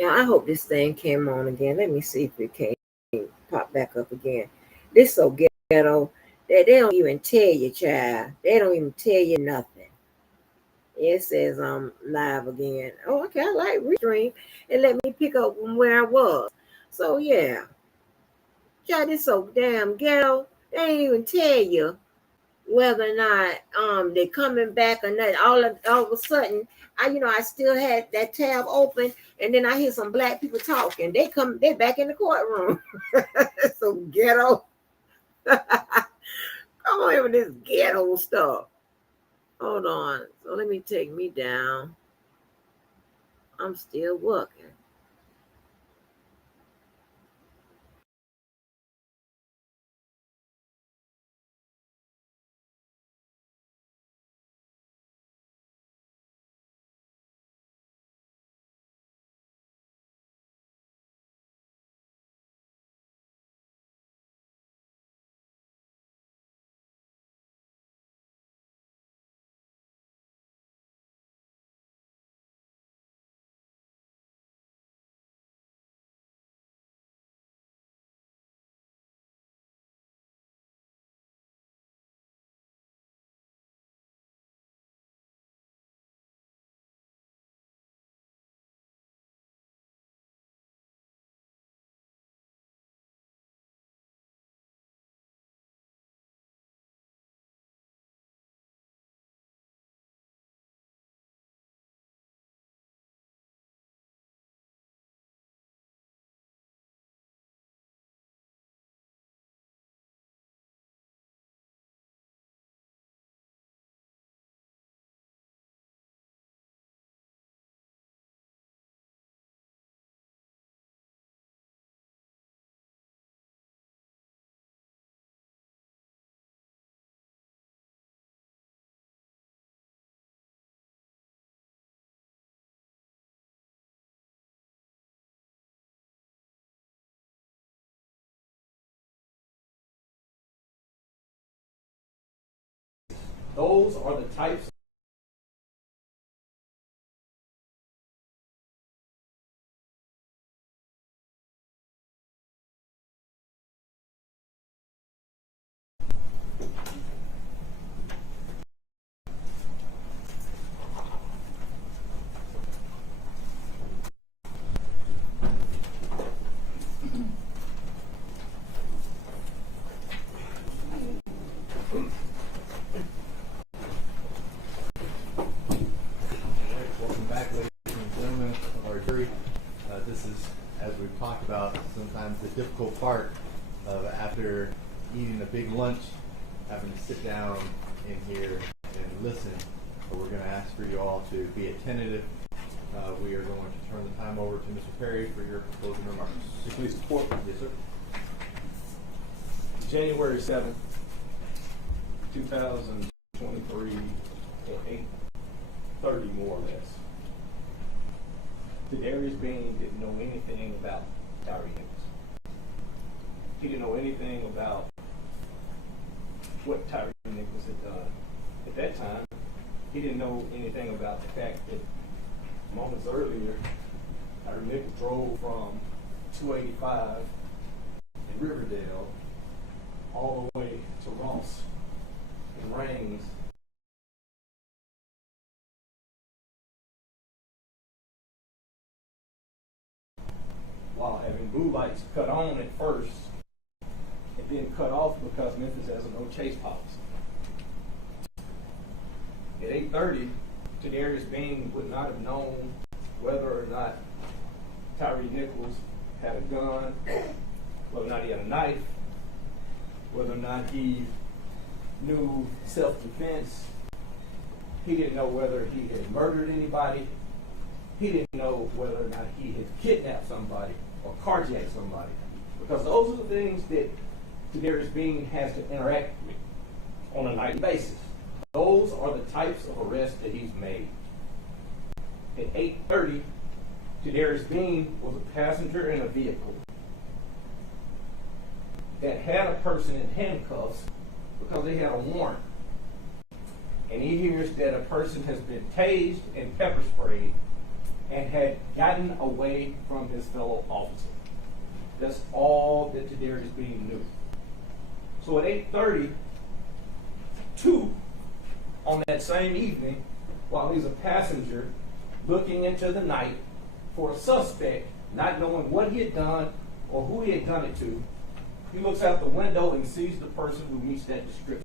Yeah, I hope this thing came on again. Let me see if it can pop back up again. This so ghetto that they don't even tell you, child. They don't even tell you nothing. It says I'm live again. Oh, okay. I like restream. And let me pick up from where I was. So yeah, child, this so damn ghetto. They ain't even tell you whether or not they're coming back or not. All of a sudden, I still had that tab open, and then I hear some black people talking. They back in the courtroom. So ghetto. Come on here with this ghetto stuff. Hold on. So let me take me down. I'm still working. Those are the types. Welcome back, ladies and gentlemen of our jury. This is, as we've talked about, sometimes the difficult part of after eating a big lunch, having to sit down in here and listen. So we're going to ask for you all to be attentive. We are going to turn the time over to Mr. Perry for your closing remarks. Please support. Yes, sir. January 7th, 2023, at 8:30 more or less. Darius Bean didn't know anything about Tyre Nichols. He didn't know anything about what Tyre Nichols had done. At that time, he didn't know anything about the fact that moments earlier, Tyre Nichols drove from 285 in Riverdale all the way to Ross and Rains. While having blue lights cut on at first and then cut off because Memphis has a no chase policy. At 8:30, Darius Bean would not have known whether or not Tyre Nichols had a gun, whether or not he had a knife, whether or not he knew self-defense. He didn't know whether he had murdered anybody. He didn't know whether or not he had kidnapped somebody or carjacked somebody. Because those are the things that Darius Bean has to interact with on a nightly basis. Those are the types of arrests that he's made. At 8:30, Darius Bean was a passenger in a vehicle that had a person in handcuffs because they had a warrant. And he hears that a person has been tased and pepper sprayed and had gotten away from his fellow officer. That's all that Tadarius Bean knew. So at 8:32 on that same evening, while he's a passenger looking into the night for a suspect, not knowing what he had done or who he had done it to, he looks out the window and sees the person who meets that description.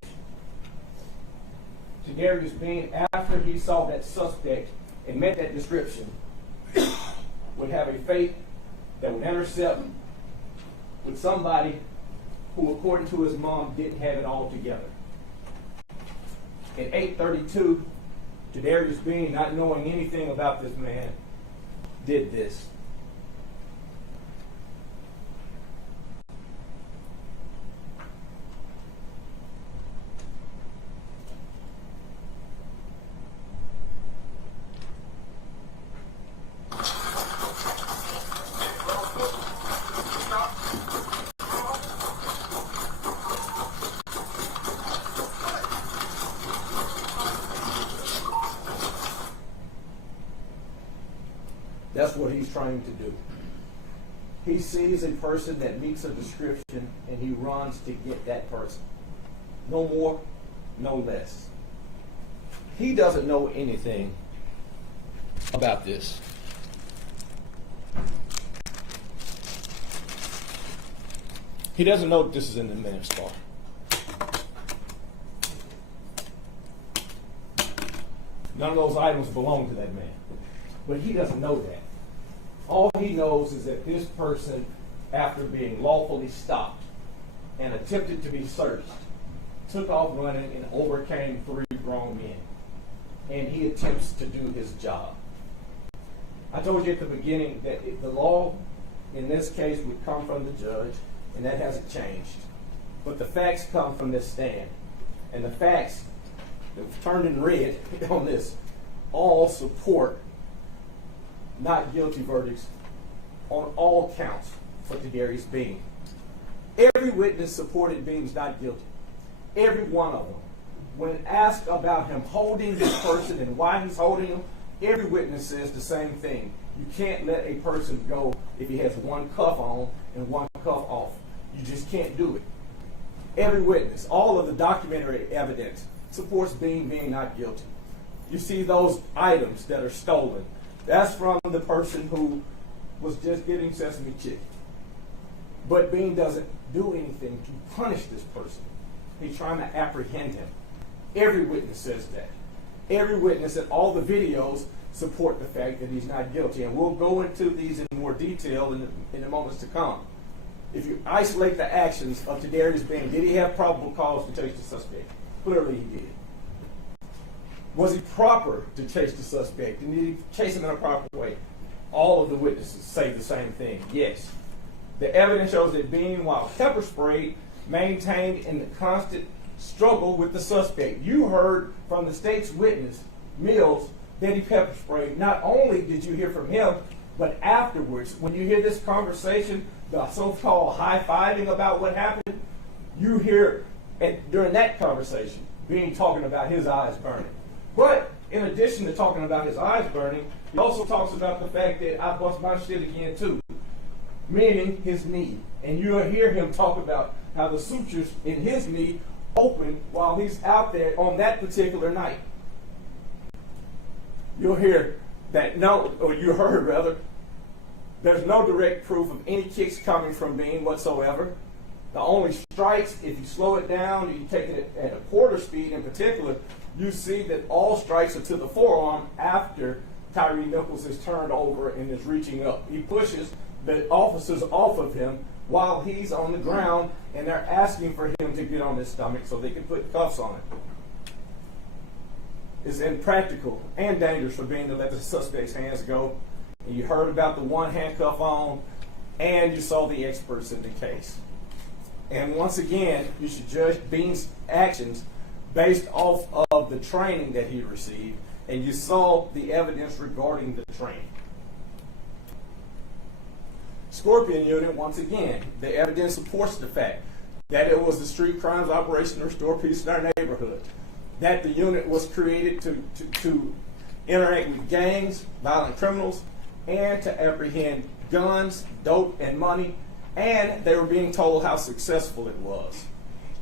Tadarius Bean, after he saw that suspect and met that description, would have a fate that would intercept with somebody who, according to his mom, didn't have it all together. At 8:32, Tadarius Bean, not knowing anything about this man, did this. That's what he's trying to do. He sees a person that meets a description and he runs to get that person. No more, no less. He doesn't know anything about this. He doesn't know this is in the men's car. None of those items belong to that man. But he doesn't know that. All he knows is that this person, after being lawfully stopped and attempted to be searched, took off running and overcame 3 grown men. And he attempts to do his job. I told you at the beginning that the law in this case would come from the judge, and that hasn't changed. But the facts come from this stand. And the facts that have turned in red on this all support not guilty verdicts on all counts for Tadarius Bean. Every witness supported Bean's not guilty. Every one of them. When asked about him holding this person and why he's holding him, every witness says the same thing. You can't let a person go if he has one cuff on and one cuff off. You just can't do it. Every witness, all of the documentary evidence supports Bean being not guilty. You see those items that are stolen. That's from the person who was just getting sesame chicken. But Bean doesn't do anything to punish this person. He's trying to apprehend him. Every witness says that. Every witness and all the videos support the fact that he's not guilty. And we'll go into these in more detail in the moments to come. If you isolate the actions of Tadarius Bean, did he have probable cause to chase the suspect? Clearly he did. Was he proper to chase the suspect? And did he chase him in a proper way? All of the witnesses say the same thing. Yes. The evidence shows that Bean, while pepper sprayed, maintained in the constant struggle with the suspect. You heard from the state's witness, Mills, that he pepper sprayed. Not only did you hear from him, but afterwards, when you hear this conversation, the so-called high-fiving about what happened, you hear during that conversation, Bean talking about his eyes burning. But in addition to talking about his eyes burning, he also talks about the fact that I bust my shit again too, meaning his knee. And you'll hear him talk about how the sutures in his knee open while he's out there on that particular night. You'll hear that you heard rather, there's no direct proof of any kicks coming from Bean whatsoever. The only strikes, if you slow it down, you take it at a quarter speed in particular, you see that all strikes are to the forearm after Tyre Nichols is turned over and is reaching up. He pushes the officers off of him while he's on the ground, and they're asking for him to get on his stomach so they can put cuffs on it. It's impractical and dangerous for Bean to let the suspect's hands go. And you heard about the one handcuff on, and you saw the experts in the case. And once again, you should judge Bean's actions based off of the training that he received, and you saw the evidence regarding the training. Scorpion Unit, once again, the evidence supports the fact that it was the street crimes operation to restore peace in our neighborhood, that the unit was created to interact with gangs, violent criminals, and to apprehend guns, dope, and money, and they were being told how successful it was.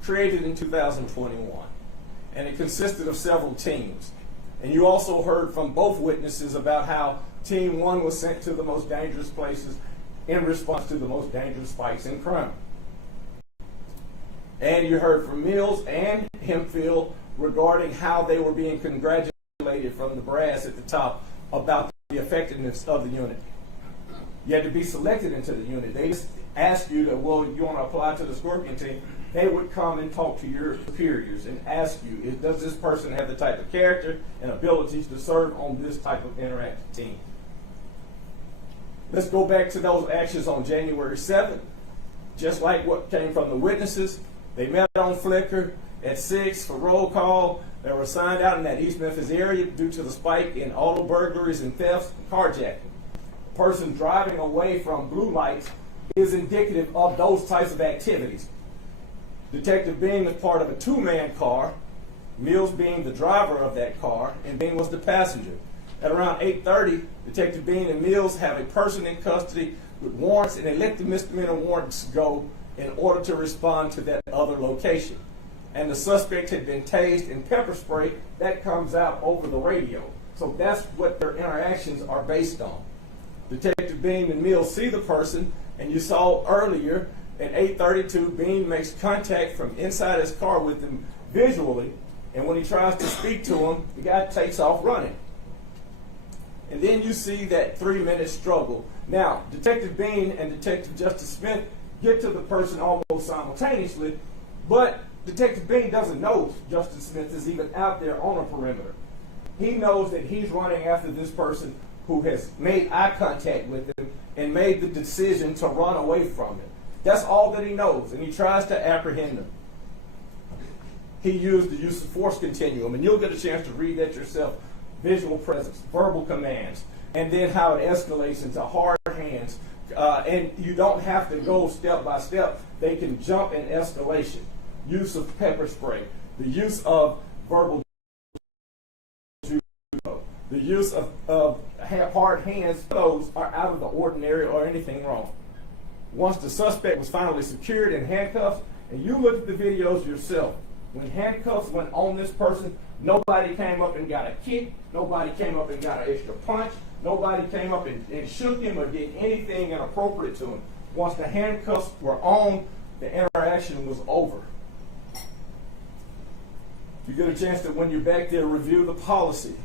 Created in 2021, and it consisted of several teams. And you also heard from both witnesses about how Team 1 was sent to the most dangerous places in response to the most dangerous spikes in crime. And you heard from Mills and Hempfield regarding how they were being congratulated from the brass at the top about the effectiveness of the unit. You had to be selected into the unit. They just asked you that, well, you want to apply to the Scorpion team. They would come and talk to your superiors and ask you, does this person have the type of character and abilities to serve on this type of interactive team? Let's go back to those actions on January 7th. Just like what came from the witnesses, they met on Flickr at 6 for roll call. They were assigned out in that East Memphis area due to the spike in auto burglaries and thefts and carjacking. A person driving away from blue lights is indicative of those types of activities. Detective Bean was part of a two-man car, Mills being the driver of that car, and Bean was the passenger. At around 8:30, Detective Bean and Mills have a person in custody with warrants, and they let the misdemeanor warrants go in order to respond to that other location. And the suspect had been tased and pepper sprayed. That comes out over the radio. So that's what their interactions are based on. Detective Bean and Mills see the person, and you saw earlier at 8:32, Bean makes contact from inside his car with him visually, and when he tries to speak to him, the guy takes off running. And then you see that 3-minute struggle. Now, Detective Bean and Detective Justice Smith get to the person almost simultaneously, but Detective Bean doesn't know Justice Smith is even out there on a perimeter. He knows that he's running after this person who has made eye contact with him and made the decision to run away from him. That's all that he knows, and he tries to apprehend him. He used the use of force continuum, and you'll get a chance to read that yourself. Visual presence, verbal commands, and then how it escalates into hard hands. And you don't have to go step by step. They can jump in escalation. Use of pepper spray, the use of verbal judo, the use of hard hands, those are out of the ordinary or anything wrong. Once the suspect was finally secured and handcuffed, and you look at the videos yourself, when handcuffs went on this person, nobody came up and got a kick, nobody came up and got an extra punch, nobody came up and shook him or did anything inappropriate to him. Once the handcuffs were on, the interaction was over. You get a chance to, when you're back there, review the policy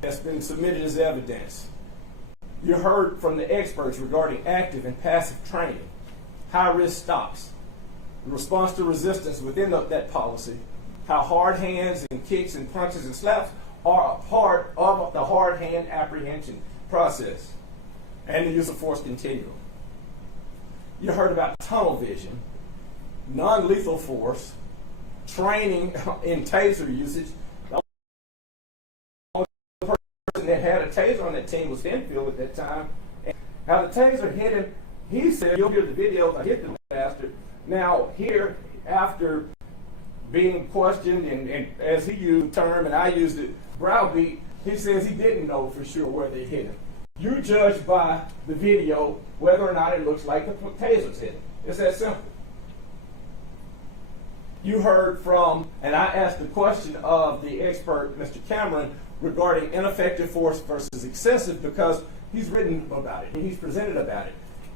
that's been submitted as evidence. You heard from the experts regarding active and passive training, high-risk stops, the response to resistance within that policy, how hard hands and kicks and punches and slaps are a part of the hard hand apprehension process, and the use of force continuum. You heard about tunnel vision, non-lethal force, training in taser usage. The only person that had a taser on that team was Hempfield at that time. And how the taser hit him, he said, you'll hear the videos, I hit the bastard. Now here, after being questioned, and as he used the term and I used it, browbeat, he says he didn't know for sure where they hit him. You judge by the video whether or not it looks like the tasers hit him. It's that simple. You heard from, and I asked the question of the expert, Mr. Cameron, regarding ineffective force versus excessive, because he's written about it and he's presented about it.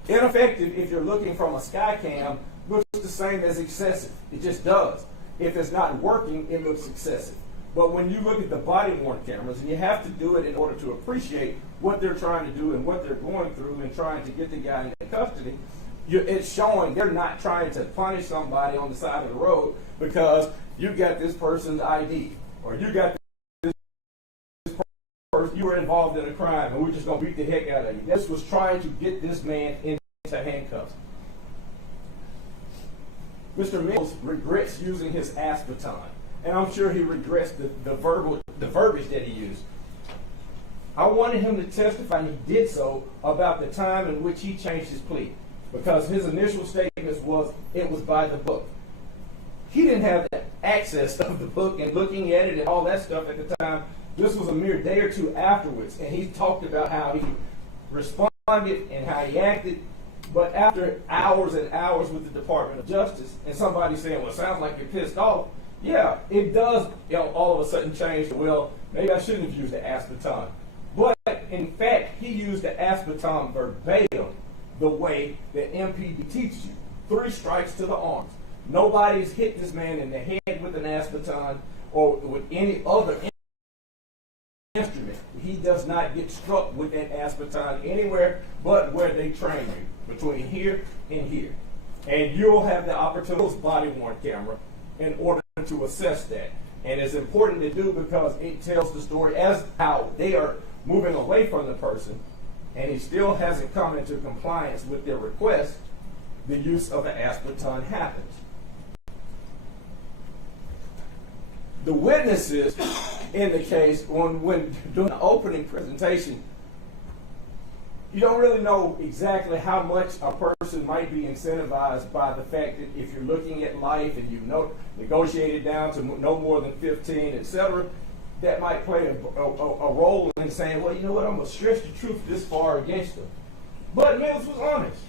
Ineffective, if you're looking from a sky cam, looks the same as excessive. It just does. If it's not working, it looks excessive. But when you look at the body-worn cameras, and you have to do it in order to appreciate what they're trying to do and what they're going through and trying to get the guy into custody, it's showing they're not trying to punish somebody on the side of the road because you got this person's ID, or you got this person, you were involved in a crime, and we're just going to beat the heck out of you. This was trying to get this man into handcuffs. Mr. Mills regrets using his ass baton, and I'm sure he regrets the verbiage that he used. I wanted him to testify, and he did so, about the time in which he changed his plea, because his initial statement was it was by the book. He didn't have that access of the book and looking at it and all that stuff at the time. This was a mere day or two afterwards, and he talked about how he responded responded and how he acted. But after hours and hours with the Department of Justice, and somebody saying, well, it sounds like you're pissed off. Yeah, it does, all of a sudden change. Well, maybe I shouldn't have used the aspartame. But in fact, he used the aspartame verbatim the way that MPD teaches you. 3 strikes to the arms. Nobody's hit this man in the head with an aspartame or with any other instrument. He does not get struck with that aspartame anywhere but where they train you, between here and here. And you'll have the opportunity to use body-worn camera in order to assess that. And it's important to do because it tells the story as how they are moving away from the person, and he still hasn't come into compliance with their request. The use of an aspartame happens. The witnesses in the case, when doing the opening presentation, you don't really know exactly how much a person might be incentivized by the fact that if you're looking at life and you know negotiated down to no more than 15, etc., that might play a role in saying, well, you know what, I'm going to stretch the truth this far against them. But Mills was honest.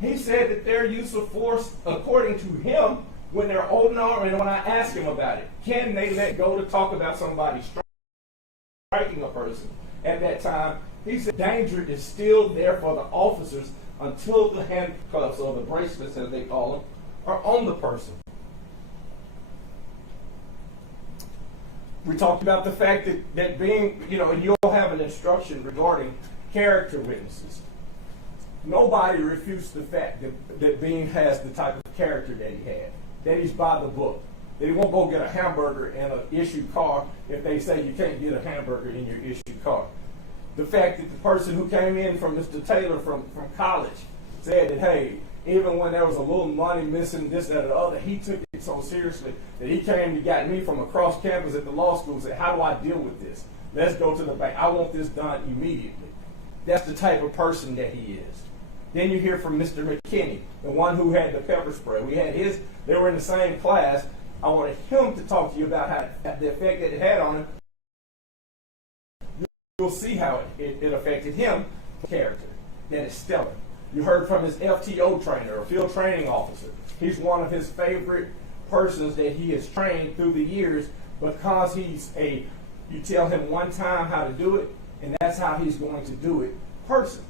He said that their use of force, according to him, when they're old enough, and when I asked him about it, can they let go to talk about somebody striking a person at that time? He said danger is still there for the officers until the handcuffs or the bracelets, as they call them, are on the person. We talked about the fact that being, and you'll have an instruction regarding character witnesses. Nobody refutes the fact that Bean has the type of character that he had, that he's by the book, that he won't go get a hamburger in an issued car if they say you can't get a hamburger in your issued car. The fact that the person who came in from Mr. Taylor from college said that, hey, even when there was a little money missing, this, that, or the other, he took it so seriously that he came and got me from across campus at the law school and said, how do I deal with this? Let's go to the bank. I want this done immediately. That's the type of person that he is. Then you hear from Mr. McKinney, the one who had the pepper spray. They were in the same class. I wanted him to talk to you about how the effect that it had on him. You'll see how it affected him, character. That is stellar. You heard from his FTO trainer, or field training officer. He's one of his favorite persons that he has trained through the years because you tell him one time how to do it, and that's how he's going to do it person.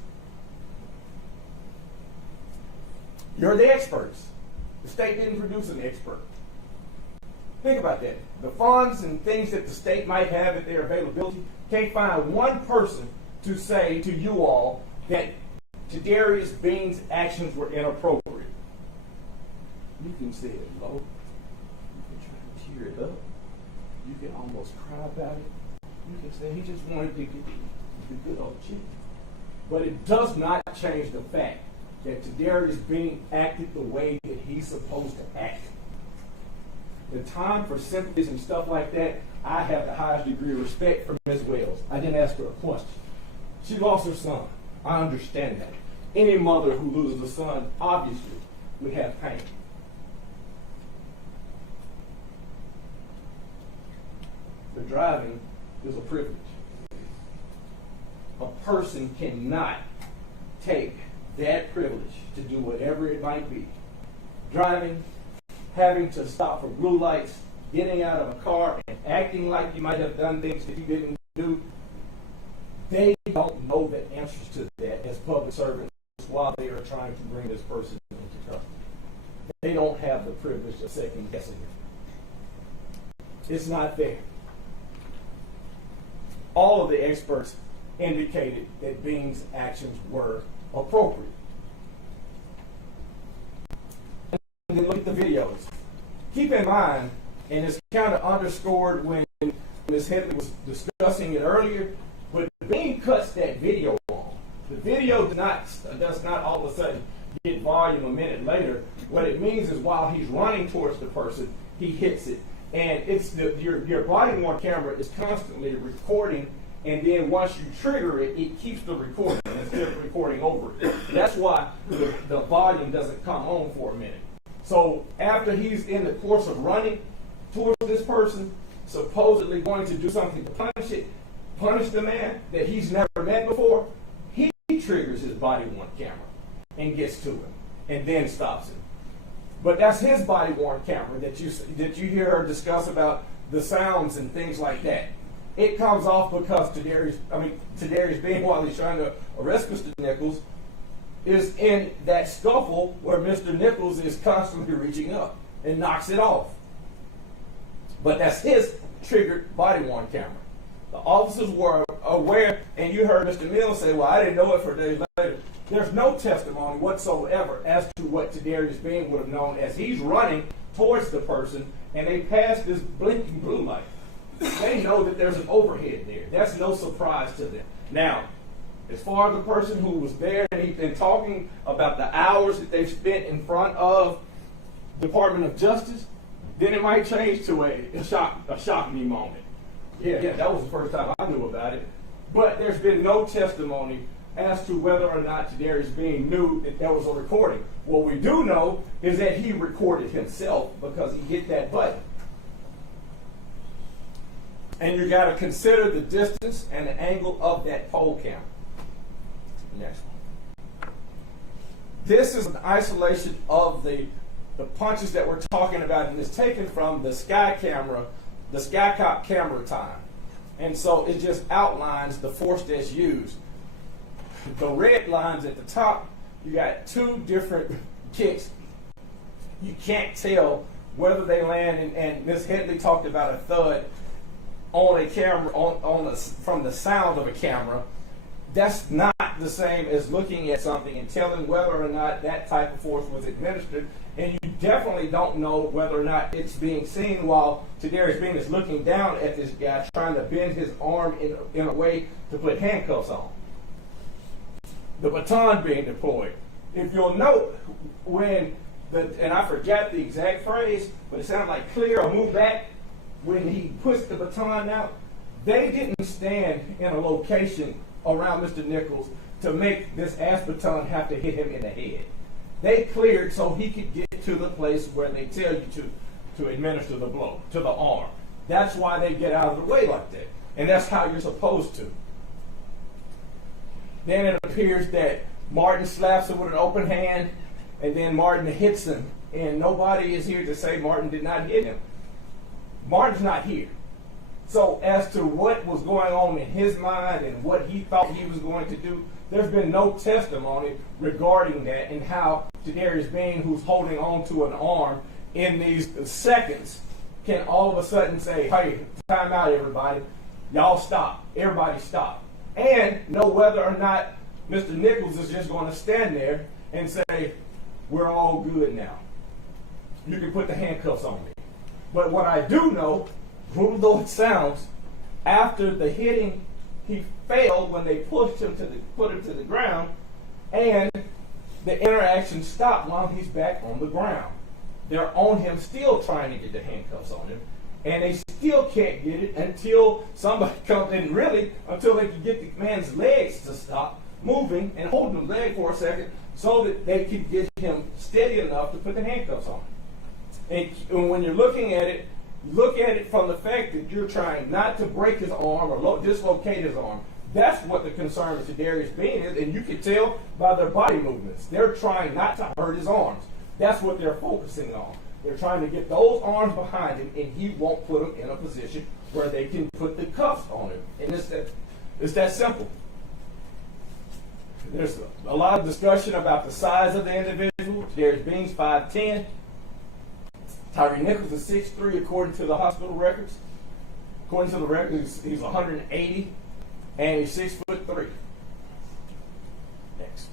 You're the experts. The state didn't produce an expert. Think about that. The funds and things that the state might have at their availability can't find one person to say to you all that Darius Bean's actions were inappropriate. You can say it low. You can try to tear it up. You can almost cry about it. You can say he just wanted to get the good old chick. But it does not change the fact that Darius Bean acted the way that he's supposed to act. The time for sympathies and stuff like that, I have the highest degree of respect for Ms. Wells. I didn't ask her a question. She lost her son. I understand that. Any mother who loses a son, obviously, would have pain. But driving is a privilege. A person cannot take that privilege to do whatever it might be. Driving, having to stop for blue lights, getting out of a car and acting like you might have done things that you didn't do. They don't know the answers to that as public servants while they are trying to bring this person into custody. They don't have the privilege of second guessing it. It's not there. All of the experts indicated that Bean's actions were appropriate. And then look at the videos. Keep in mind, and it's kind of underscored when Ms. Headley was discussing it earlier, but Bean cuts that video off. The video does not all of a sudden get volume a minute later. What it means is while he's running towards the person, he hits it. And it's your body-worn camera is constantly recording, and then once you trigger it, it keeps the recording instead of recording over it. That's why the volume doesn't come on for a minute. So after he's in the course of running towards this person, supposedly going to do something to punish the man that he's never met before, he triggers his body-worn camera and gets to him and then stops him. But that's his body-worn camera that you hear her discuss about the sounds and things like that. It comes off because Tadarius Bean, while he's trying to arrest Mr. Nichols, is in that scuffle where Mr. Nichols is constantly reaching up and knocks it off. But that's his triggered body-worn camera. The officers were aware, and you heard Mr. Mills say, well, I didn't know it for days later. There's no testimony whatsoever as to what Tadarius Bean would have known as he's running towards the person, and they pass this blinking blue light. They know that there's an overhead there. That's no surprise to them. Now, as far as the person who was there, and he's been talking about the hours that they've spent in front of the Department of Justice, then it might change to a shock me moment. Yeah, that was the first time I knew about it. But there's been no testimony as to whether or not Tadarius Bean knew that there was a recording. What we do know is that he recorded himself because he hit that button. And you got to consider the distance and the angle of that pole camera. Next one. This is an isolation of the punches that we're talking about, and it's taken from the Sky camera, the Skycop camera time. And so it just outlines the force that's used. The red lines at the top, you got two different kicks. You can't tell whether they land, and Ms. Headley talked about a thud on a camera, from the sound of a camera. That's not the same as looking at something and telling whether or not that type of force was administered. And you definitely don't know whether or not it's being seen while Tadarius Bean is looking down at this guy trying to bend his arm in a way to put handcuffs on. The baton being deployed. If you'll note, and I forgot the exact phrase, but it sounded like clear or move back, when he puts the baton out, they didn't stand in a location around Mr. Nichols to make this ass baton have to hit him in the head. They cleared so he could get to the place where they tell you to administer the blow, to the arm. That's why they get out of the way like that. And that's how you're supposed to. Then it appears that Martin slaps him with an open hand, and then Martin hits him. And nobody is here to say Martin did not hit him. Martin's not here. So as to what was going on in his mind and what he thought he was going to do, there's been no testimony regarding that, and how Tadarius Bean, who's holding on to an arm in these seconds, can all of a sudden say, hey, time out, everybody. Y'all stop. Everybody stop. And know whether or not Mr. Nichols is just going to stand there and say, we're all good now. You can put the handcuffs on me. But what I do know, brutal though it sounds, after the hitting, he failed when they put him to the ground, and the interaction stopped while he's back on the ground. They're on him, still trying to get the handcuffs on him, and they still can't get it until somebody comes in, really, until they can get the man's legs to stop moving and holding the leg for a second so that they can get him steady enough to put the handcuffs on him. And when you're looking at it, look at it from the fact that you're trying not to break his arm or dislocate his arm. That's what the concern of Tadarius Bean is, and you can tell by their body movements. They're trying not to hurt his arms. That's what they're focusing on. They're trying to get those arms behind him, and he won't put them in a position where they can put the cuffs on him. And it's that simple. There's a lot of discussion about the size of the individual. Tadarius Bean's 5'10". Tyre Nichols is 6'3", according to the hospital records. According to the records, he's 180, and he's 6'3". Next.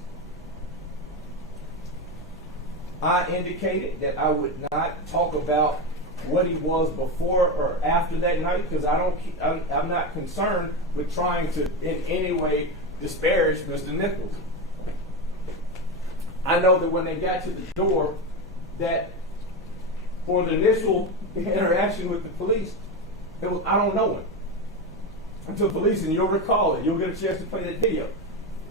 I indicated that I would not talk about what he was before or after that night, because I'm not concerned with trying to in any way disparage Mr. Nichols. I know that when they got to the door, that for the initial interaction with the police, it was, I don't know him. Until police, and you'll recall it, you'll get a chance to play that video.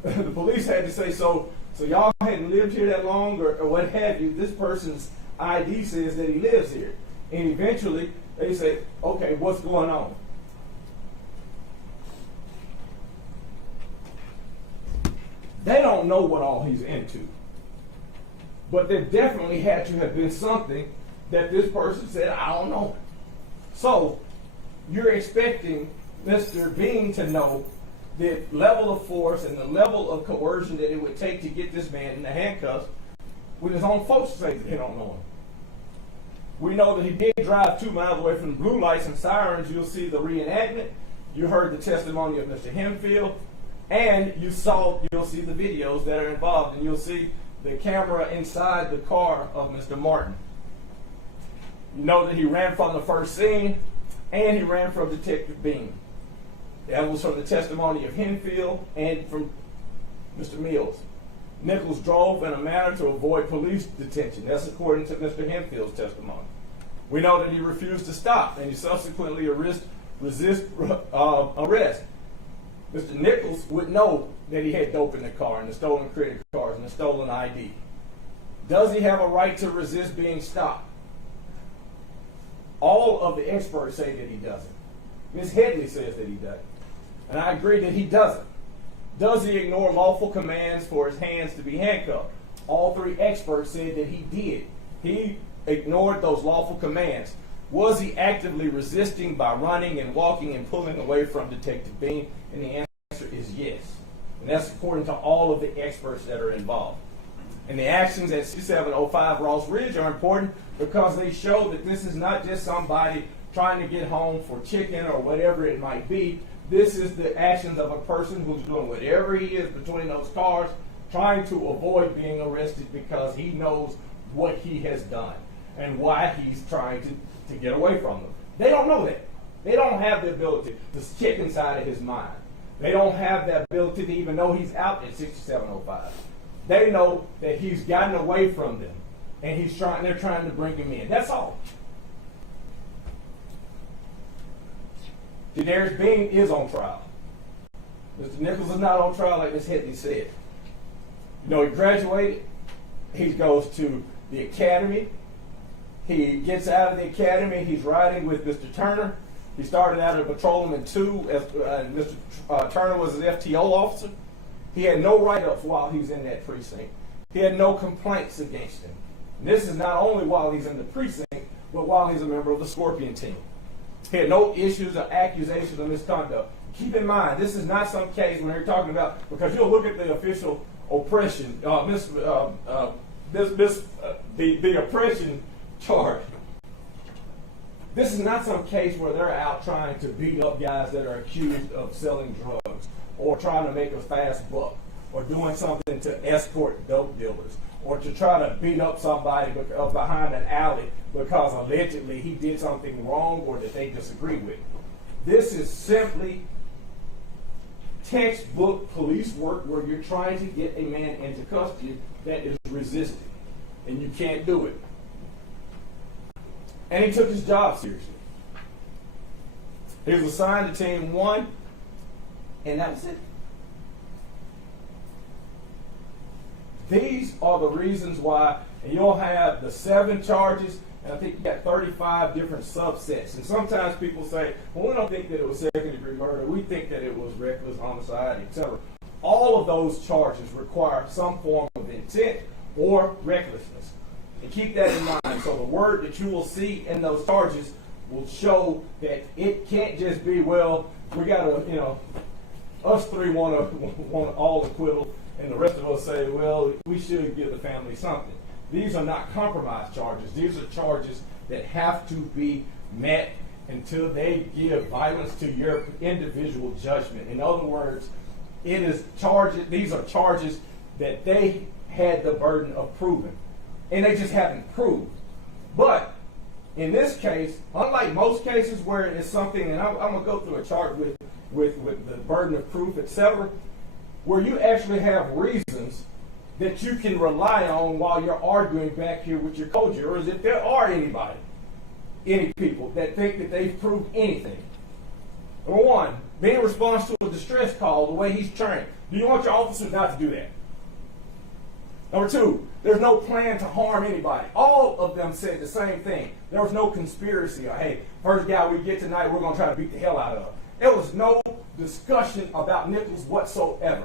The police had to say, so y'all hadn't lived here that long, or what have you. This person's ID says that he lives here. And eventually, they say, okay, what's going on? They don't know what all he's into. But there definitely had to have been something that this person said, I don't know. So you're expecting Mr. Bean to know the level of force and the level of coercion that it would take to get this man in the handcuffs when his own folks say that they don't know him. We know that he did drive 2 miles away from the blue lights and sirens. You'll see the reenactment. You heard the testimony of Mr. Hemfield. And you'll see the videos that are involved. And you'll see the camera inside the car of Mr. Martin. You know that he ran from the first scene and he ran from Detective Bean. That was from the testimony of Hemfield and from Mr. Mills. Nichols drove in a manner to avoid police detention. That's according to Mr. Hemfield's testimony. We know that he refused to stop and he subsequently resist arrest. Mr. Nichols would know that he had dope in the car and the stolen credit cards and the stolen ID. Does he have a right to resist being stopped? All of the experts say that he doesn't. Ms. Headley says that he doesn't. And I agree that he doesn't. Does he ignore lawful commands for his hands to be handcuffed? All 3 experts said that he did. He ignored those lawful commands. Was he actively resisting by running and walking and pulling away from Detective Bean? And the answer is yes. And that's according to all of the experts that are involved. And the actions at 6705 Ross Ridge are important because they show that this is not just somebody trying to get home for chicken or whatever it might be. This is the actions of a person who's doing whatever he is between those cars, trying to avoid being arrested because he knows what he has done and why he's trying to get away from them. They don't know that. They don't have the ability to check inside of his mind. They don't have the ability to even know he's out at 6705. They know that he's gotten away from them and they're trying to bring him in. That's all. Darius Bean is on trial. Mr. Nichols is not on trial like Ms. Headley said. You know, he graduated. He goes to the academy. He gets out of the academy. He's riding with Mr. Turner. He started out as a patrolman 2. Mr. Turner was an FTO officer. He had no write-ups while he's in that precinct. He had no complaints against him. And this is not only while he's in the precinct, but while he's a member of the Scorpion team. He had no issues or accusations of misconduct. Keep in mind, this is not some case when they're talking about, because you'll look at the official oppression, the oppression charge. This is not some case where they're out trying to beat up guys that are accused of selling drugs or trying to make a fast buck or doing something to escort dope dealers or to try to beat up somebody behind an alley because allegedly he did something wrong or that they disagree with. This is simply textbook police work where you're trying to get a man into custody that is resisting, and you can't do it. And he took his job seriously. He was assigned to Team 1, and that was it. These are the reasons why, and you'll have the 7 charges, and I think you got 35 different subsets. And sometimes people say, well, we don't think that it was second-degree murder. We think that it was reckless homicide, etc. All of those charges require some form of intent or recklessness. And keep that in mind. So the word that you will see in those charges will show that it can't just be, well, we got to, us 3 want all acquittal, and the rest of us say, well, we should give the family something. These are not compromise charges. These are charges that have to be met until they give violence to your individual judgment. In other words, these are charges that they had the burden of proving, and they just haven't proved. But in this case, unlike most cases where it is something, and I'm going to go through a chart with the burden of proof, etc., where you actually have reasons that you can rely on while you're arguing back here with your co-jurors, if there are any people that think that they've proved anything. Number 1, being in response to a distress call the way he's trained. Do you want your officers not to do that? Number 2, there's no plan to harm anybody. All of them said the same thing. There was no conspiracy or, hey, first guy we get tonight, we're going to try to beat the hell out of. There was no discussion about Nichols whatsoever.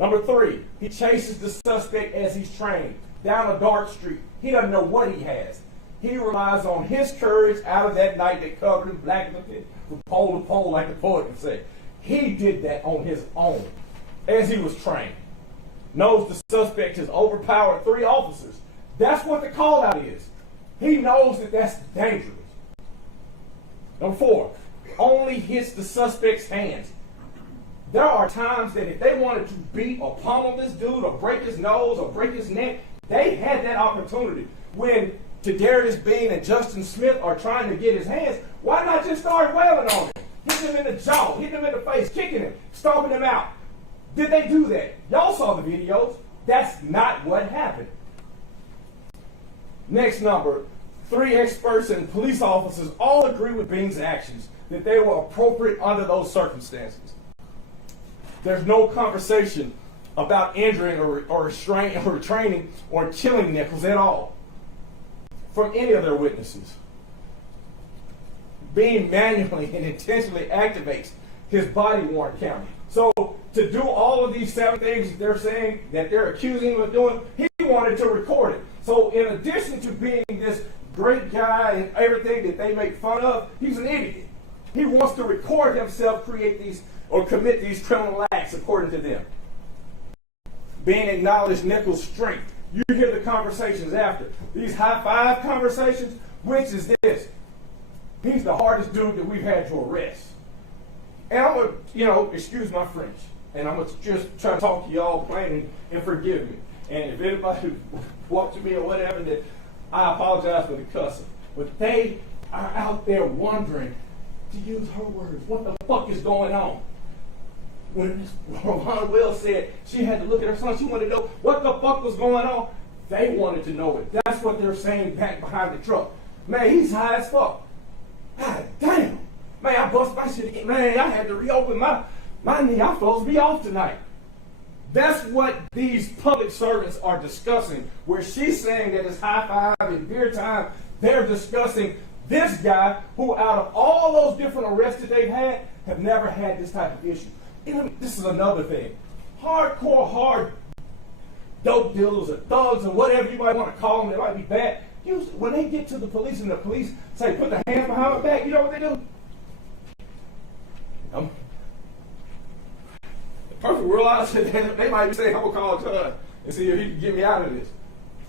Number 3, he chases the suspect as he's trained down a dark street. He doesn't know what he has. He relies on his courage out of that night that covered him black and from pole to pole, like the poet would say. He did that on his own as he was trained. Knows the suspect has overpowered 3 officers. That's what the call out is. He knows that that's dangerous. Number 4, only hits the suspect's hands. There are times that if they wanted to beat or pummel this dude or break his nose or break his neck, they had that opportunity. When Tyre Bean and Justin Smith are trying to get his hands, why not just start wailing on him? Hitting him in the jaw, hitting him in the face, kicking him, stomping him out. Did they do that? Y'all saw the videos. That's not what happened. Next number, 3 experts and police officers all agree with Bean's actions, that they were appropriate under those circumstances. There's no conversation about injuring or restraining or killing Nichols at all from any of their witnesses. Bean manually and intentionally activates his body-worn camera. So to do all of these 7 things they're saying that they're accusing him of doing, he wanted to record it. So in addition to being this great guy and everything that they make fun of, he's an idiot. He wants to record himself create these or commit these criminal acts according to them. Bean acknowledged Nichols' strength. You hear the conversations after. These high-five conversations, which is this. He's the hardest dude that we've had to arrest. And I'm going to, excuse my French, and I'm going to just try to talk to y'all plain and forgive me. And if anybody walked to me or whatever, then I apologize for the cussing. But they are out there wondering, to use her words, what the fuck is going on? When Ron Wells said she had to look at her son, she wanted to know what the fuck was going on. They wanted to know it. That's what they're saying back behind the truck. Man, he's high as fuck. God damn. Man, I bust my shit again. Man, I had to reopen my knee. I'm supposed to be off tonight. That's what these public servants are discussing. Where she's saying that it's high five and beer time, they're discussing this guy who, out of all those different arrests that they've had, have never had this type of issue. Even, this is another thing. Hardcore, hard dope dealers or thugs or whatever you might want to call them, they might be bad. Usually, when they get to the police and the police say, put their hands behind my back, you know what they do? The perfect world, I said, they might be saying, I'm going to call Todd and see if he can get me out of this.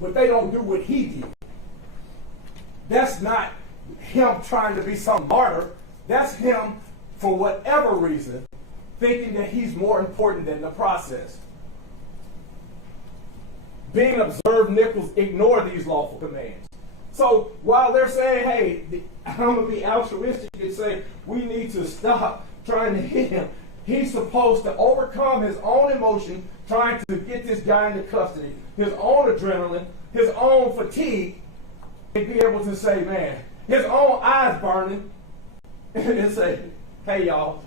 But they don't do what he did. That's not him trying to be some martyr. That's him, for whatever reason, thinking that he's more important than the process. Being observed, Nichols ignored these lawful commands. So while they're saying, hey, I'm going to be altruistic and say, we need to stop trying to hit him, he's supposed to overcome his own emotion, trying to get this guy into custody, his own adrenaline, his own fatigue, and be able to say, man, his own eyes burning, and say, hey, y'all,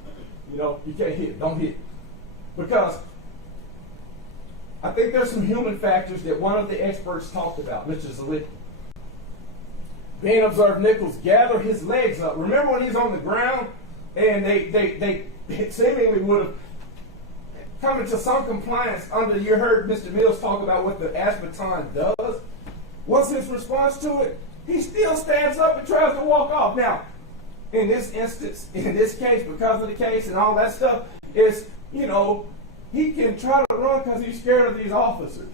you can't hit, don't hit. Because I think there's some human factors that one of the experts talked about, Mr. Zalitko. Being observed, Nichols gather his legs up. Remember when he's on the ground and they seemingly would have come into some compliance under, you heard Mr. Mills talk about what the aspartame does. What's his response to it? He still stands up and tries to walk off. Now, in this instance, in this case, because of the case and all that stuff, is, he can try to run because he's scared of these officers.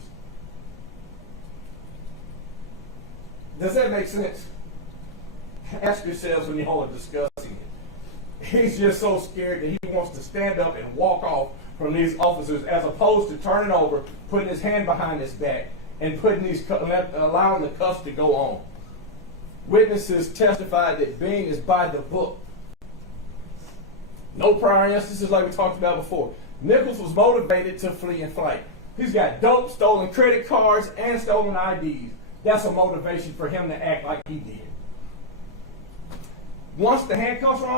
Does that make sense? Ask yourselves when you all are discussing it. He's just so scared that he wants to stand up and walk off from these officers as opposed to turning over, putting his hand behind his back, and allowing the cuffs to go on. Witnesses testified that Bean is by the book. No prior instances like we talked about before. Nichols was motivated to flee and fight. He's got dope, stolen credit cards, and stolen IDs. That's a motivation for him to act like he did. Once the handcuffs were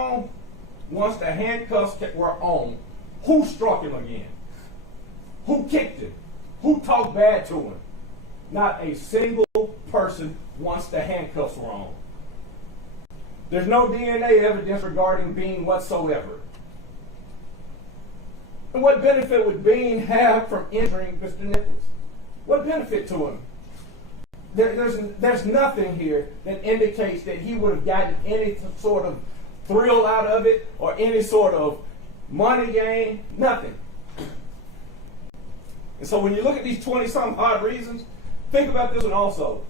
on, who struck him again? Who kicked him? Who talked bad to him? Not a single person once the handcuffs were on. There's no DNA evidence regarding Bean whatsoever. And what benefit would Bean have from injuring Mr. Nichols? What benefit to him? There's nothing here that indicates that he would have gotten any sort of thrill out of it or any sort of money gain, nothing. And so when you look at these 20-some odd reasons, think about this one also.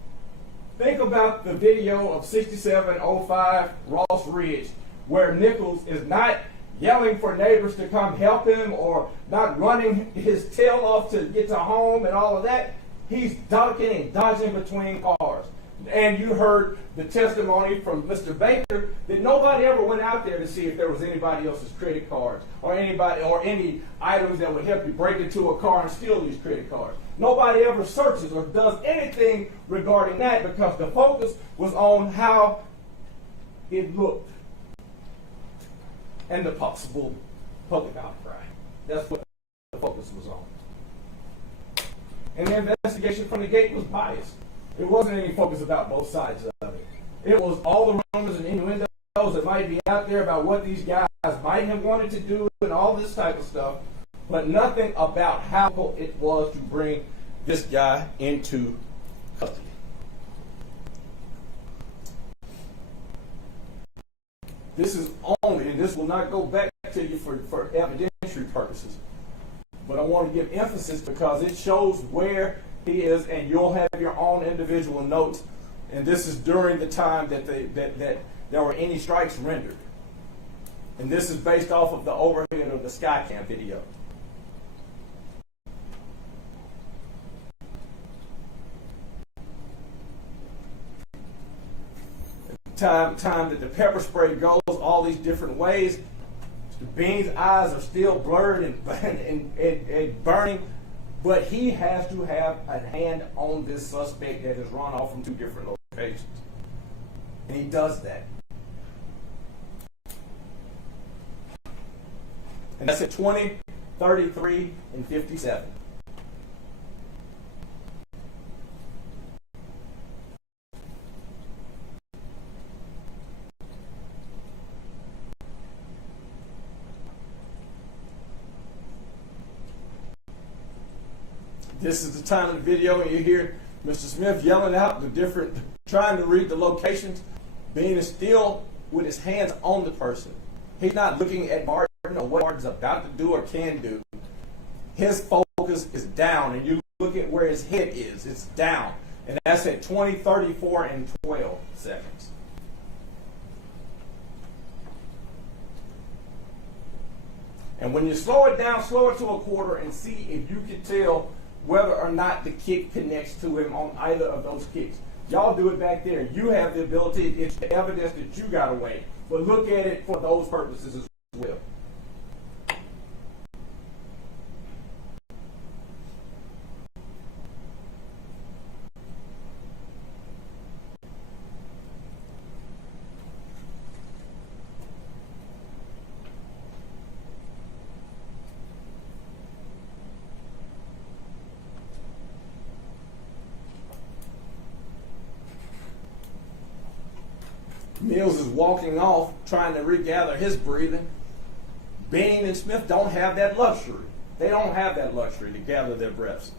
Think about the video of 6705 Ross Ridge, where Nichols is not yelling for neighbors to come help him or not running his tail off to get to home and all of that. He's ducking and dodging between cars. And you heard the testimony from Mr. Baker that nobody ever went out there to see if there was anybody else's credit cards or anybody or any items that would help you break into a car and steal these credit cards. Nobody ever searches or does anything regarding that because the focus was on how it looked and the possible public outcry. That's what the focus was on. And the investigation from the gate was biased. It wasn't any focus about both sides of it. It was all the rumors and innuendos that might be out there about what these guys might have wanted to do and all this type of stuff, but nothing about how difficult it was to bring this guy into custody. This is only, and this will not go back to you for evidentiary purposes, but I want to give emphasis because it shows where he is, and you'll have your own individual notes. And this is during the time that there were any strikes rendered. And this is based off of the overhead of the Skycam video. Time that the pepper spray goes all these different ways. Bean's eyes are still blurred and burning. But he has to have a hand on this suspect that has run off from 2 different locations. And he does that. And that's at 20, 33, and 57. This is the time of the video and you hear Mr. Smith yelling out the different, trying to read the locations. Bean is still with his hands on the person. He's not looking at Martin or what Martin's about to do or can do. His focus is down, and you look at where his head is. It's down. And that's at 20, 34, and 12 seconds. And when you slow it down, slow it to a quarter and see if you can tell whether or not the kick connects to him on either of those kicks. Y'all do it back there. You have the ability, it's the evidence that you got away. But look at it for those purposes as well. Mills is walking off, trying to regather his breathing. Bean and Smith don't have that luxury. They don't have that luxury to gather their breaths.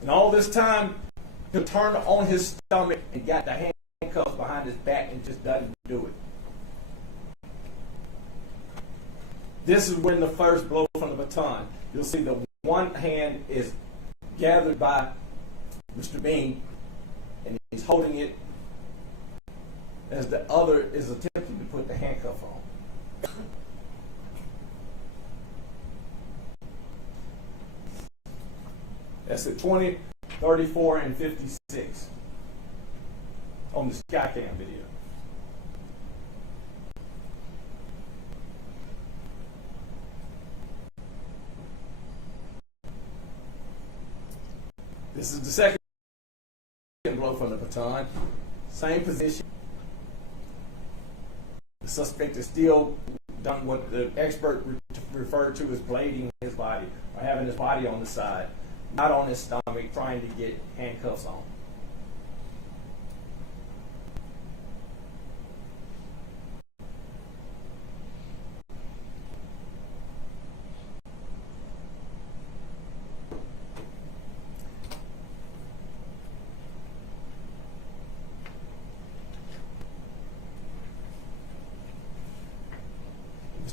And all this time, he turned on his stomach and got the handcuffs behind his back and just doesn't do it. This is when the first blow from the baton. You'll see the one hand is gathered by Mr. Bean, and he's holding it as the other is attempting to put the handcuff on. That's at 20, 34, and 56 on the Skycam video. This is the second blow from the baton. Same position. The suspect is still done what the expert referred to as blading his body, or having his body on the side, not on his stomach, trying to get handcuffs on.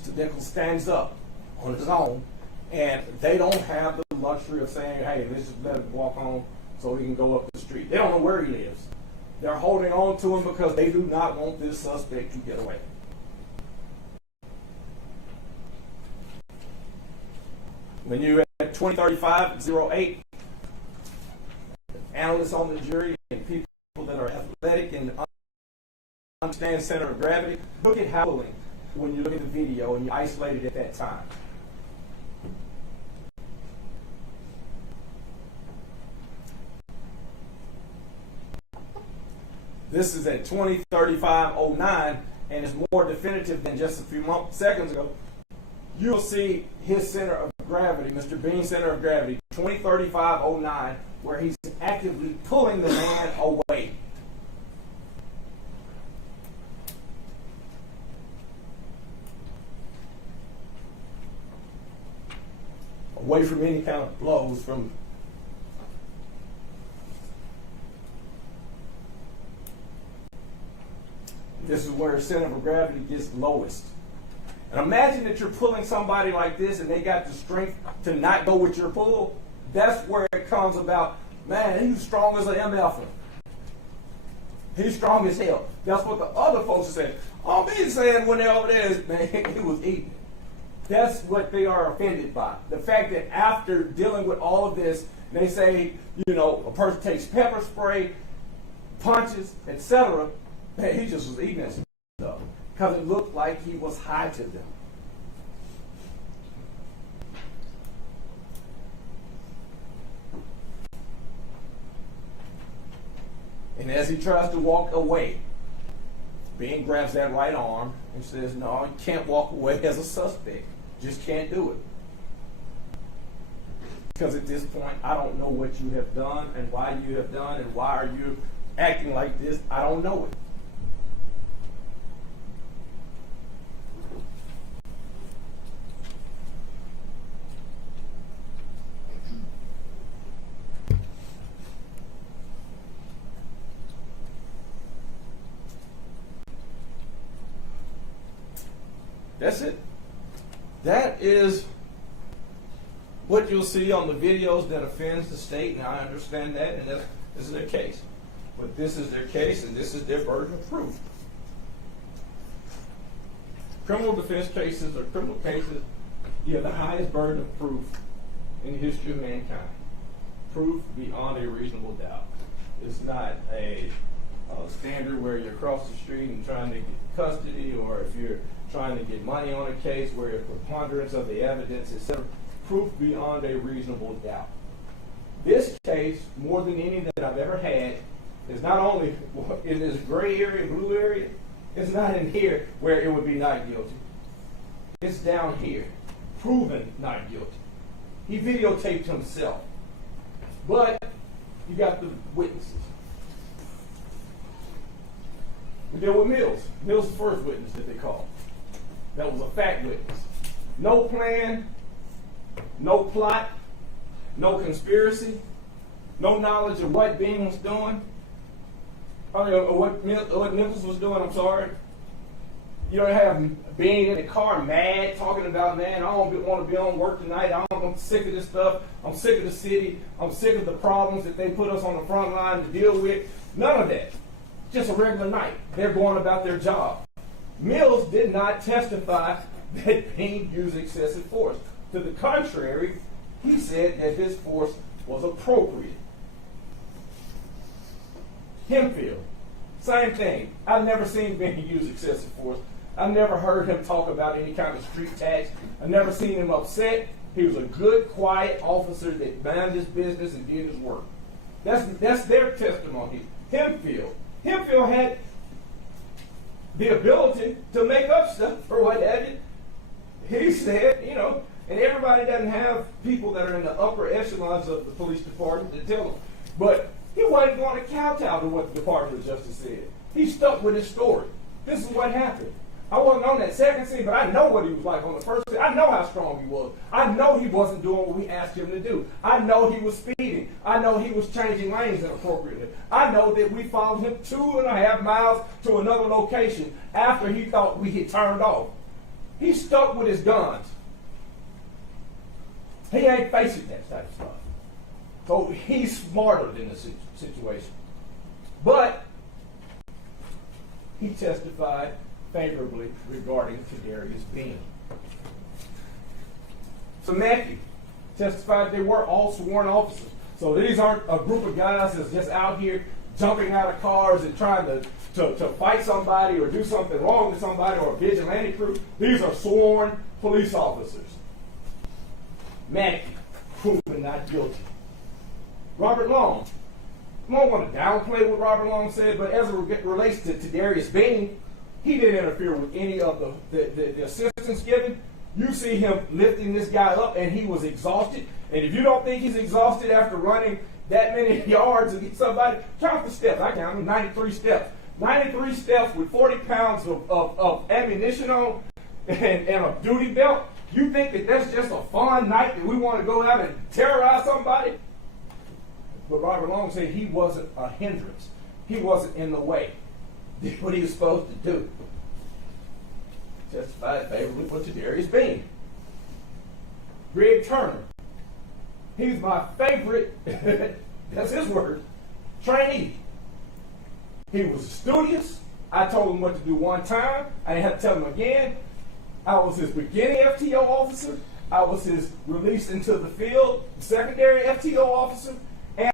Mr. Nichols stands up on his own, and they don't have the luxury of saying, hey, let's just let him walk on so he can go up the street. They don't know where he lives. They're holding on to him because they do not want this suspect to get away. When you're at 2035-08, analysts on the jury and people that are athletic and understand center of gravity, look at how when you look at the video and you isolate it at that time. This is at 20:35:09, and it's more definitive than just a few seconds ago. You'll see his center of gravity, Mr. Bean's center of gravity, 20:35:09, where he's actively pulling the man away. Away from any kind of blows from. This is where center of gravity gets lowest. And imagine that you're pulling somebody like this and they got the strength to not go with your pull. That's where it comes about, man, he's strong as an MF. He's strong as hell. That's what the other folks are saying. All me saying when they're over there is, man, he was eating. That's what they are offended by. The fact that after dealing with all of this, they say, you know, a person takes pepper spray, punches, etc., man, he just was eating that stuff because it looked like he was high to them. And as he tries to walk away, Bean grabs that right arm and says, no, you can't walk away as a suspect. Just can't do it. Because at this point, I don't know what you have done and why you have done and why are you acting like this. I don't know it. That's it. That is what you'll see on the videos that offends the state, and I understand that, and this is their case. But this is their case, and this is their burden of proof. Criminal defense cases or criminal cases, you have the highest burden of proof in the history of mankind. Proof beyond a reasonable doubt. It's not a standard where you're across the street and trying to get custody, or if you're trying to get money on a case where a preponderance of the evidence, etc. Proof beyond a reasonable doubt. This case, more than any that I've ever had, is not only in this gray area, blue area, it's not in here where it would be not guilty. It's down here, proven not guilty. He videotaped himself. But you got the witnesses. We deal with Mills. Mills is the first witness that they called. That was a fact witness. No plan, no plot, no conspiracy, no knowledge of what Bean was doing, what Nichols was doing, I'm sorry. You don't have Bean in the car mad, talking about, man, I don't want to be on work tonight. I'm sick of this stuff. I'm sick of the city. I'm sick of the problems that they put us on the front line to deal with. None of that. Just a regular night. They're going about their job. Mills did not testify that Bean used excessive force. To the contrary, he said that his force was appropriate. Hempfield, same thing. I've never seen Bean use excessive force. I've never heard him talk about any kind of street tax. I've never seen him upset. He was a good, quiet officer that minded his business and did his work. That's their testimony. Hempfield had the ability to make up stuff or what have you. He said, and everybody doesn't have people that are in the upper echelons of the police department to tell them. But he wasn't going to kowtow to what the Department of Justice said. He stuck with his story. This is what happened. I wasn't on that second scene, but I know what he was like on the first scene. I know how strong he was. I know he wasn't doing what we asked him to do. I know he was speeding. I know he was changing lanes inappropriately. I know that we followed him 2.5 miles to another location after he thought we had turned off. He's stuck with his guns. He ain't facing that type of stuff. So he's smarter than the situation. But he testified favorably regarding Darius Bean. So Matthew testified they were all sworn officers. So these aren't a group of guys that's just out here jumping out of cars and trying to fight somebody or do something wrong to somebody or a vigilante crew. These are sworn police officers. Matthew, proven not guilty. Robert Long. I don't want to downplay what Robert Long said, but as it relates to Darius Bean, he didn't interfere with any of the assistance given. You see him lifting this guy up, and he was exhausted. And if you don't think he's exhausted after running that many yards against somebody, count the steps. I counted 93 steps. 93 steps with 40 pounds of ammunition on and a duty belt. You think that that's just a fun night that we want to go out and terrorize somebody? But Robert Long said he wasn't a hindrance. He wasn't in the way. Did what he was supposed to do. Testified favorably for Darius Bean. Greg Turner. He's my favorite, that's his word, trainee. He was studious. I told him what to do one time. I didn't have to tell him again. I was his beginning FTO officer. I was his release into the field, secondary FTO officer. And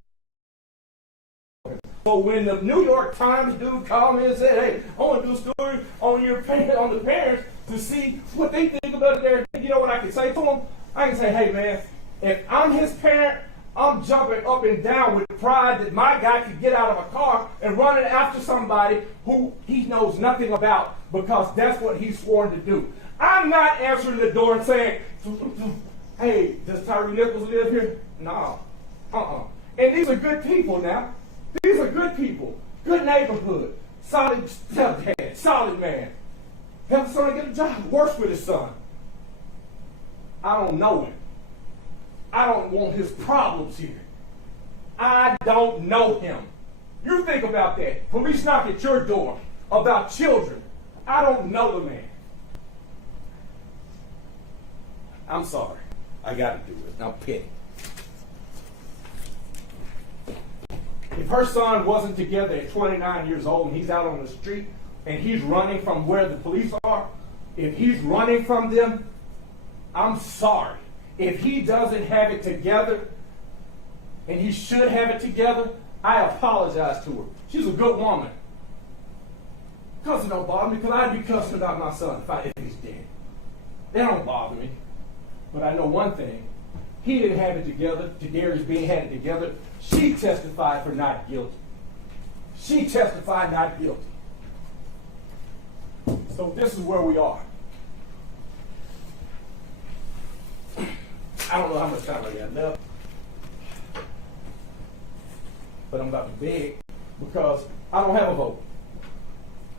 so when the New York Times dude called me and said, hey, I want to do a story on the parents to see what they think about it there, you know what I can say to them? I can say, hey man, if I'm his parent, I'm jumping up and down with pride that my guy could get out of a car and run after somebody who he knows nothing about because that's what he's sworn to do. I'm not answering the door and saying, hey, does Tyre Nichols live here? No. And these are good people now. These are good people. Good neighborhood. Solid stepdad. Solid man. Help his son get a job. Works with his son. I don't know him. I don't want his problems here. I don't know him. You think about that. Police knock at your door about children. I don't know the man. I'm sorry. I got to do it. I'm petty. If her son wasn't together at 29 years old and he's out on the street and he's running from where the police are, if he's running from them, I'm sorry. If he doesn't have it together, and he should have it together, I apologize to her. She's a good woman. Cussing don't bother me because I'd be cussing about my son if he's dead. They don't bother me. But I know one thing. He didn't have it together. Darius Bean had it together. She testified for not guilty. She testified not guilty. So this is where we are. I don't know how much time I got left, but I'm about to beg because I don't have a vote.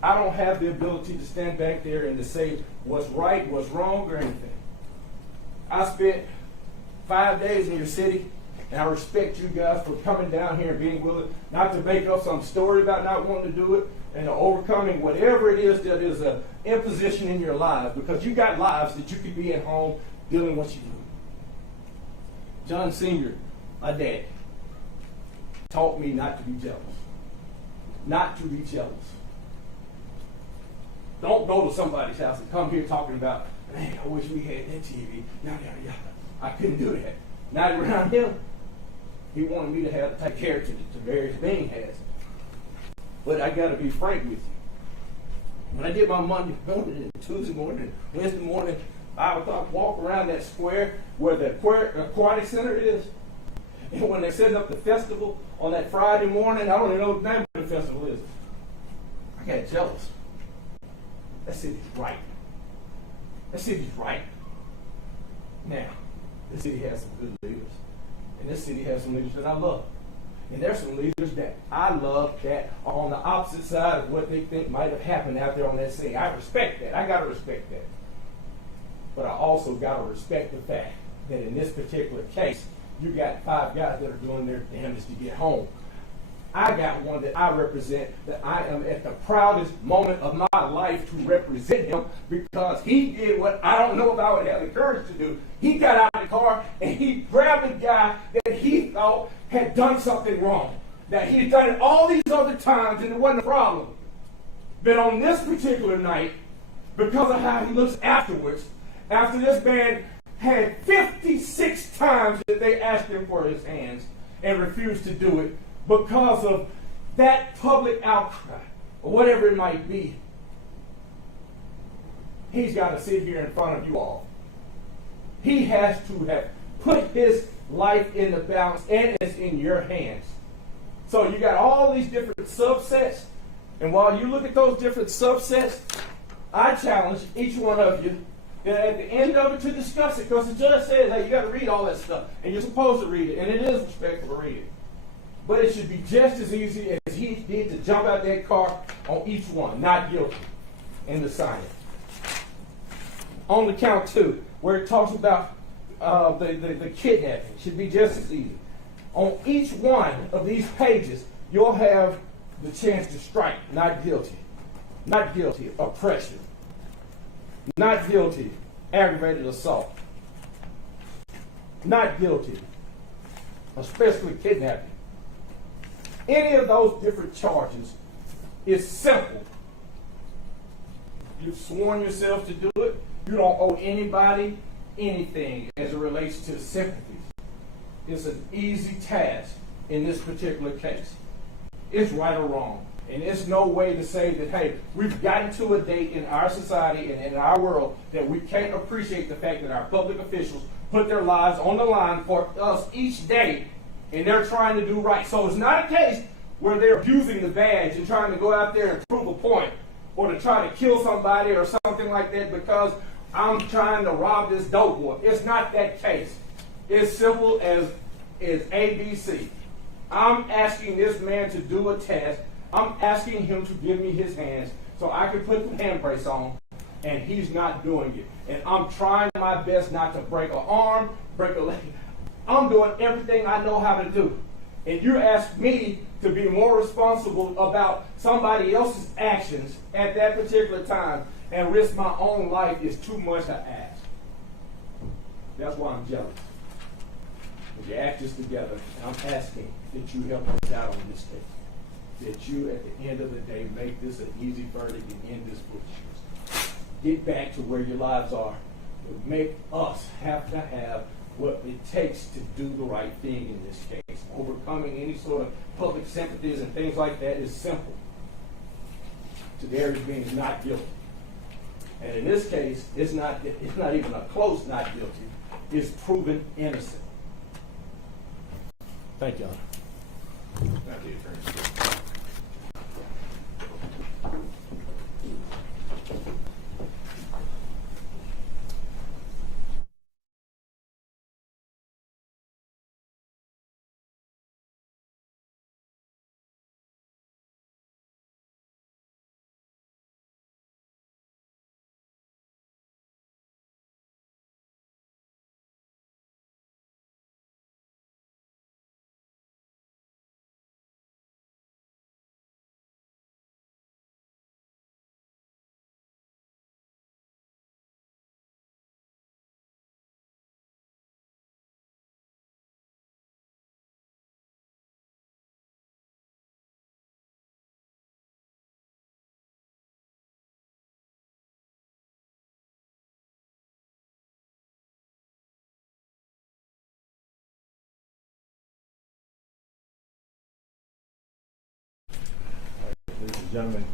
I don't have the ability to stand back there and to say what's right, what's wrong, or anything. I spent 5 days in your city, and I respect you guys for coming down here and being willing not to make up some story about not wanting to do it and overcoming whatever it is that is an imposition in your lives, because you got lives that you could be at home doing what you do. John Sr., my dad, taught me not to be jealous. Not to be jealous. Don't go to somebody's house and come here talking about, man, I wish we had that TV. Yada, yada, yada. I couldn't do that. Not around him. He wanted me to have the type of character that Darius Bean has. But I got to be frank with you. When I did my Monday morning and Tuesday morning and Wednesday morning 5 o'clock walk around that square where the aquatic center is. And when they set up the festival on that Friday morning, I don't even know what the name of the festival is. I got jealous. That city's right. That city's right. Now, this city has some good leaders. And this city has some leaders that I love. And there's some leaders that I love that are on the opposite side of what they think might have happened out there on that scene. I respect that. I got to respect that. But I also got to respect the fact that in this particular case, you got 5 guys that are doing their damnedest to get home. I got one that I represent, that I am at the proudest moment of my life to represent him, because he did what I don't know if I would have the courage to do. He got out of the car and he grabbed a guy that he thought had done something wrong. That he had done it all these other times and it wasn't a problem. But on this particular night, because of how he looks afterwards, after this man had 56 times that they asked him for his hands and refused to do it because of that public outcry, or whatever it might be, he's got to sit here in front of you all. He has to have put his life in the balance, and it's in your hands. So you got all these different subsets, and while you look at those different subsets, I challenge each one of you that at the end of it to discuss it, because the judge says, hey, you got to read all that stuff, and you're supposed to read it, and it is respectful to read it. But it should be just as easy as he did to jump out that car on each one, not guilty, and to sign it. On the count 2, where it talks about the kidnapping, should be just as easy. On each one of these pages, you'll have the chance to strike not guilty, not guilty, oppression, not guilty, aggravated assault, not guilty, especially kidnapping. Any of those different charges is simple. You've sworn yourself to do it. You don't owe anybody anything as it relates to sympathies. It's an easy task in this particular case. It's right or wrong. And there's no way to say that, hey, we've gotten to a date in our society and in our world that we can't appreciate the fact that our public officials put their lives on the line for us each day, and they're trying to do right. So it's not a case where they're abusing the badge and trying to go out there and prove a point, or to try to kill somebody or something like that because I'm trying to rob this dope boy. It's not that case. It's simple as ABC. I'm asking this man to do a task. I'm asking him to give me his hands so I can put the handbrace on, and he's not doing it. And I'm trying my best not to break an arm, break a leg. I'm doing everything I know how to do. And you ask me to be more responsible about somebody else's actions at that particular time and risk my own life is too much to ask. That's why I'm jealous. If you act this together, and I'm asking that you help us out on this case. That you, at the end of the day, make this an easy verdict and end this foolishness. Get back to where your lives are. But make us have to have what it takes to do the right thing in this case. Overcoming any sort of public sympathies and things like that is simple. Tyre being not guilty. And in this case, it's not even a close not guilty. It's proven innocent. Thank you. Thank you, Attorney. Ladies and gentlemen,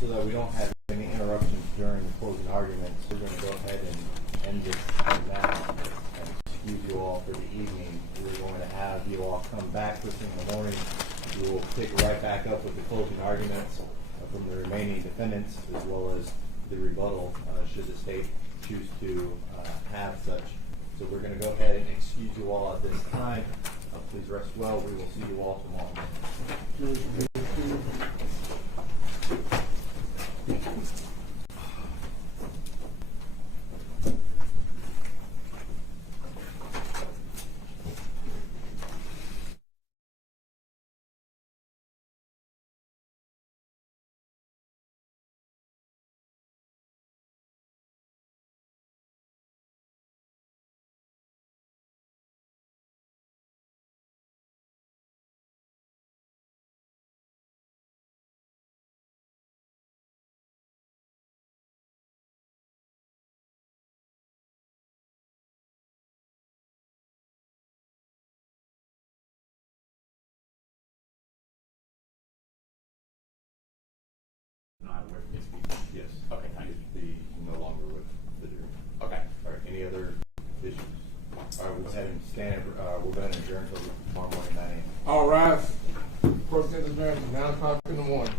so that we don't have any interruptions during the closing arguments, we're going to go ahead and end this now and excuse you all for the evening. We're going to have you all come back first thing in the morning. We will pick right back up with the closing arguments from the remaining defendants, as well as the rebuttal, should the state choose to have such. So we're going to go ahead and excuse you all at this time. Please rest well. We will see you all tomorrow. stand. We're going to adjourn until tomorrow morning 9 a.m. All rise. Court is adjourned at 9 o'clock in the morning.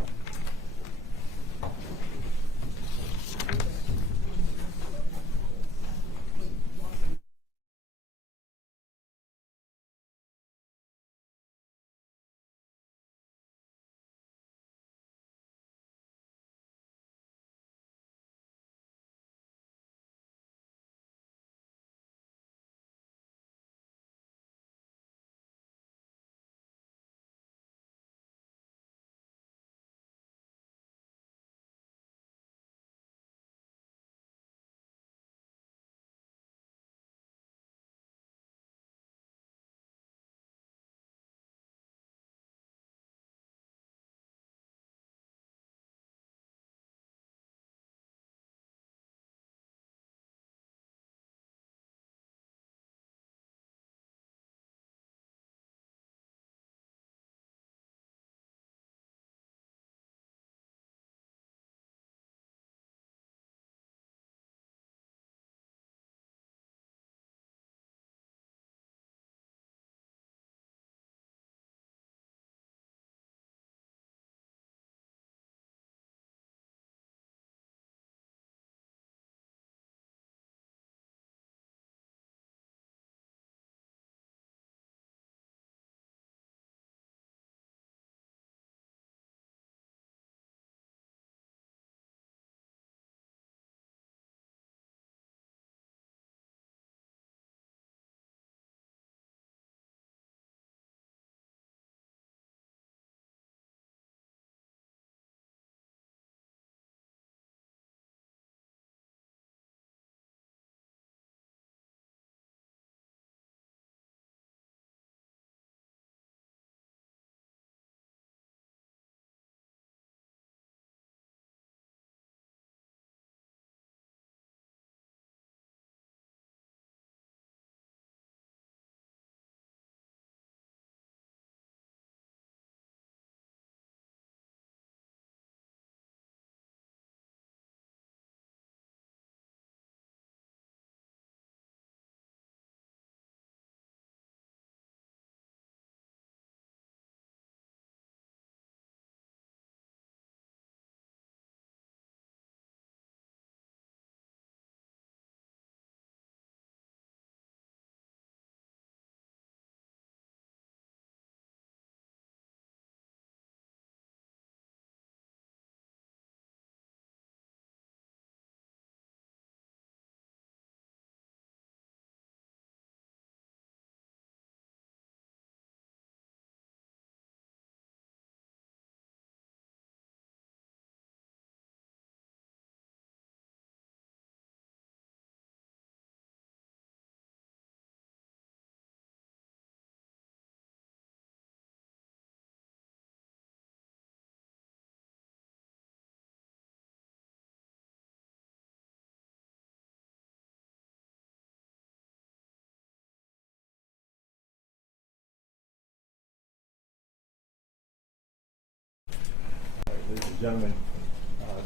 Ladies and gentlemen,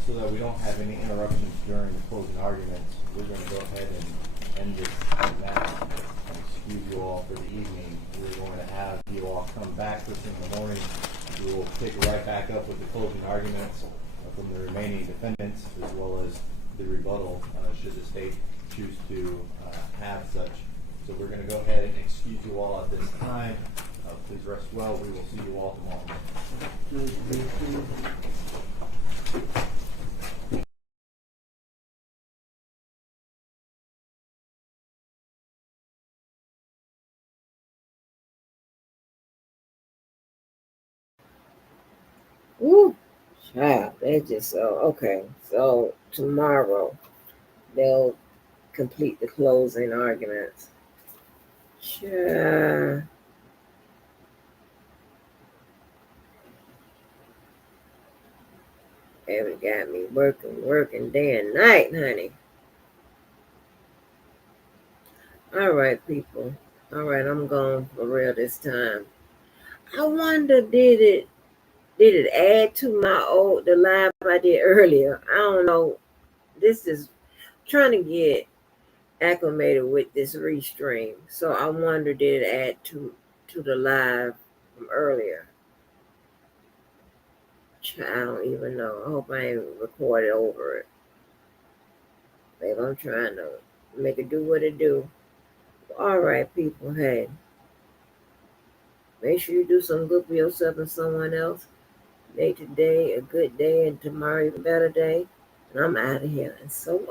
so that we don't have any interruptions during the closing arguments, we're going to go ahead and end this now and excuse you all for the evening. We're going to have you all come back first thing in the morning. We will pick right back up with the closing arguments from the remaining defendants, as well as the rebuttal should the state choose to have such. So we're going to go ahead and excuse you all at this time. Please rest well. We will see you all tomorrow. Woo, child, they just so okay. So tomorrow they'll complete the closing arguments. Child. Ever got me working day and night, honey. All right, people. All right, I'm going for real this time. I wonder, did it add to the live I did earlier? I don't know. This is trying to get acclimated with this restream. So I wonder did it add to the live from earlier. I don't even know. I hope I ain't recorded over it. Maybe I'm trying to make it do what it do. All right, people. Hey, make sure you do some good for yourself and someone else. Make today a good day and tomorrow even better day. And I'm out of here. And so